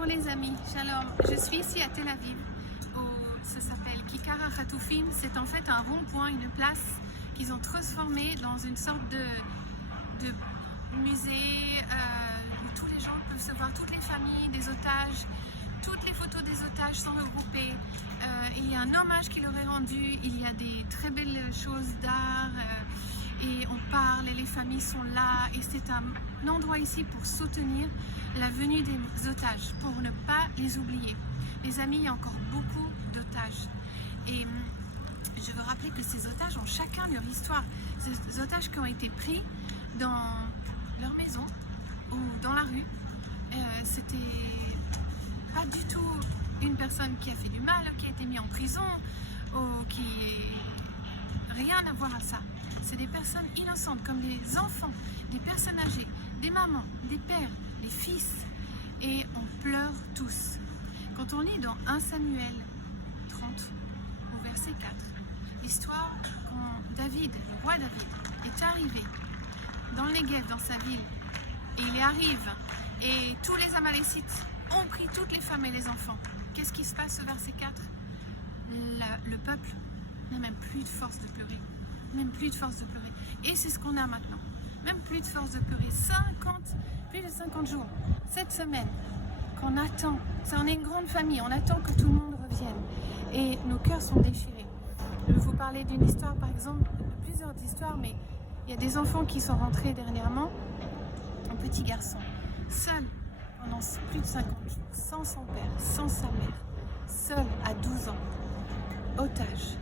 Bonjour les amis, Shalom. Je suis ici à Tel Aviv, ça s'appelle Kikar HaChatoufim. C'est en fait un rond-point, une place qu'ils ont transformée dans une sorte de musée où tous les gens peuvent se voir, toutes les familles des otages, toutes les photos des otages sont regroupées. Il y a un hommage qui leur est rendu, il y a des très belles choses d'art et on parle et les familles sont là et c'est un endroit ici pour soutenir la venue des otages, pour ne pas les oublier. Les amis, il y a encore beaucoup d'otages et je veux rappeler que ces otages ont chacun leur histoire. Ces otages qui ont été pris dans leur maison ou dans la rue, c'était pas du tout une personne qui a fait du mal, qui a été mise en prison ou qui... Rien à voir à ça. C'est des personnes innocentes comme des enfants, des personnes âgées, des mamans, des pères, des fils. Et on pleure tous. Quand on lit dans 1 Samuel 30, au verset 4, l'histoire quand David, le roi David, est arrivé dans le Negev, dans sa ville, et il y arrive, et tous les Amalécites ont pris toutes les femmes et les enfants. Qu'est-ce qui se passe au verset 4? Le peuple n'a même plus de force de pleurer. Même plus de force de pleurer. Et c'est ce qu'on a maintenant. Même plus de force de pleurer. Plus de 50 jours, cette semaine, qu'on attend. Ça, on est une grande famille, on attend que tout le monde revienne. Et nos cœurs sont déchirés. Je vais vous parler d'une histoire, par exemple, de plusieurs histoires, mais il y a des enfants qui sont rentrés dernièrement. Un petit garçon, seul, pendant plus de 50 jours, sans son père, sans sa mère, seul à 12 ans, otage.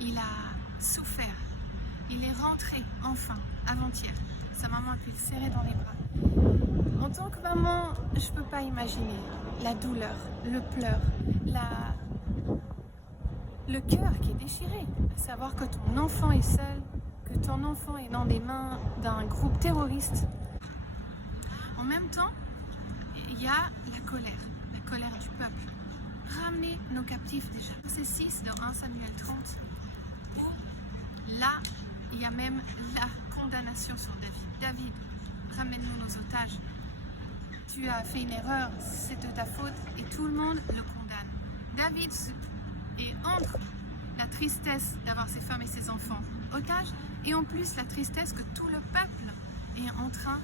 Il a souffert. Il est rentré enfin, avant-hier. Sa maman a pu le serrer dans les bras. En tant que maman, je ne peux pas imaginer la douleur, le pleur, le cœur qui est déchiré. À savoir que ton enfant est seul, que ton enfant est dans les mains d'un groupe terroriste. En même temps, il y a la colère du peuple. Ramener nos captifs déjà. C'est 6 de 1 Samuel 30. Là, il y a même la condamnation sur David. David, ramène-nous nos otages. Tu as fait une erreur, c'est de ta faute et tout le monde le condamne. David est entre la tristesse d'avoir ses femmes et ses enfants otages et en plus la tristesse que tout le peuple est en train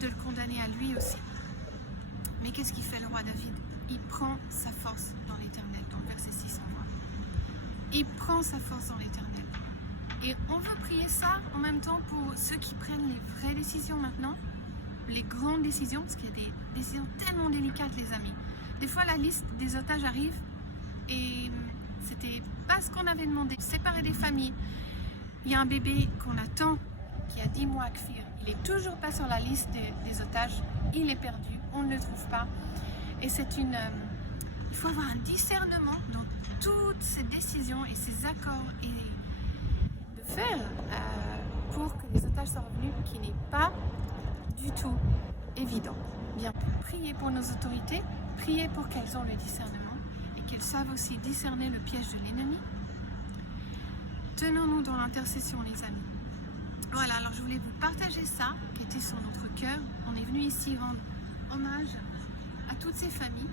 de le condamner à lui aussi. Mais qu'est-ce qu'il fait le roi David? Il prend sa force dans l'éternel, dans le verset 6 on voit. Il prend sa force dans l'éternel. Et on veut prier ça en même temps pour ceux qui prennent les vraies décisions maintenant, les grandes décisions, parce qu'il y a des décisions tellement délicates les amis. Des fois la liste des otages arrive et c'était pas ce qu'on avait demandé. Séparer des familles. Il y a un bébé qu'on attend qui a 10 mois à Kfir. Il est toujours pas sur la liste des otages. Il est perdu, on ne le trouve pas. Et c'est il faut avoir un discernement dans toutes ces décisions et ces accords et de faire pour que les otages soient revenus, qui n'est pas du tout évident. Bien, priez pour nos autorités, priez pour qu'elles ont le discernement et qu'elles savent aussi discerner le piège de l'ennemi. Tenons-nous dans l'intercession les amis. Voilà, alors je voulais vous partager ça qui était sur notre cœur. On est venu ici rendre hommage à toutes ces familles